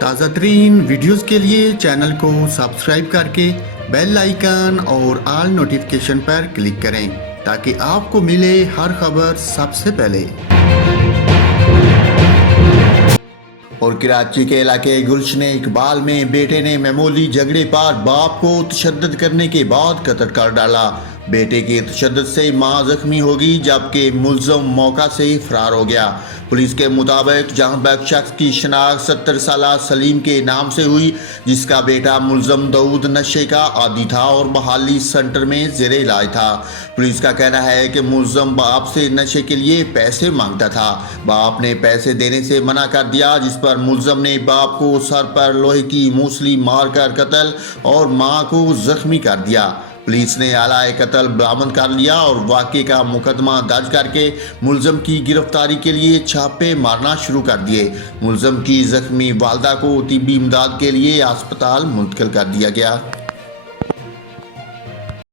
تازہ ترین ویڈیوز کے لیے چینل کو سبسکرائب کر کے بیل آئیکن اور آل نوٹیفیکیشن پر کلک کریں تاکہ آپ کو ملے ہر خبر سب سے پہلے۔ اور کراچی کے علاقے گلشن اقبال میں بیٹے نے معمولی جھگڑے پر باپ کو تشدد کرنے کے بعد قتل کر ڈالا۔ بیٹے کے تشدد سے ماں زخمی ہوگی جبکہ ملزم موقع سے فرار ہو گیا۔ پولیس کے مطابق جہاں بگ شخص کی شناخت 70 سالہ سلیم کے نام سے ہوئی، جس کا بیٹا ملزم داؤد نشے کا عادی تھا اور بحالی سینٹر میں زیر علاج تھا۔ پولیس کا کہنا ہے کہ ملزم باپ سے نشے کے لیے پیسے مانگتا تھا۔ باپ نے پیسے دینے سے منع کر دیا، جس پر ملزم نے باپ کو سر پر لوہے کی موسلی مار کر قتل اور ماں کو زخمی کر دیا۔ پولیس نے آلہ قتل برآمد کر لیا اور واقعے کا مقدمہ درج کر کے ملزم کی گرفتاری کے لیے چھاپے مارنا شروع کر دیے۔ ملزم کی زخمی والدہ کو طبی امداد کے لیے ہسپتال منتقل کر دیا گیا۔